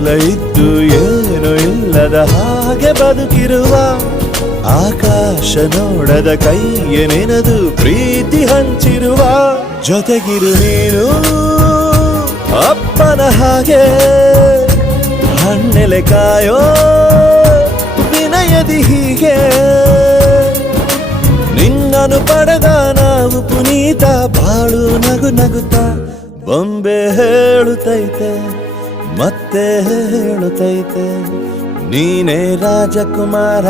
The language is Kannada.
ಎಲ್ಲ ಇದ್ದು ಏನು ಇಲ್ಲದ ಹಾಗೆ ಬದುಕಿರುವ ಆಕಾಶ ನೋಡದ ಕೈಯ ನೆನೆದು ಪ್ರೀತಿ ಹಂಚಿರುವ ಜೊತೆಗಿರು ನೀನು ಅಪ್ಪನ ಹಾಗೆ ಹಣ್ಣೆಲೆ ಕಾಯೋ ವಿನಯದಿ ಹೀಗೆ ನಿನ್ನನು ಪಡೆದ ನಾವು ಪುನೀತ ಬಾಳು ನಗು ನಗುತ್ತಾ ಬೊಂಬೆ ಹೇಳುತ್ತೈತೆ ಮತ್ತೆ ಹೇಳುತ್ತೈತೆ ನೀನೇ ರಾಜಕುಮಾರ.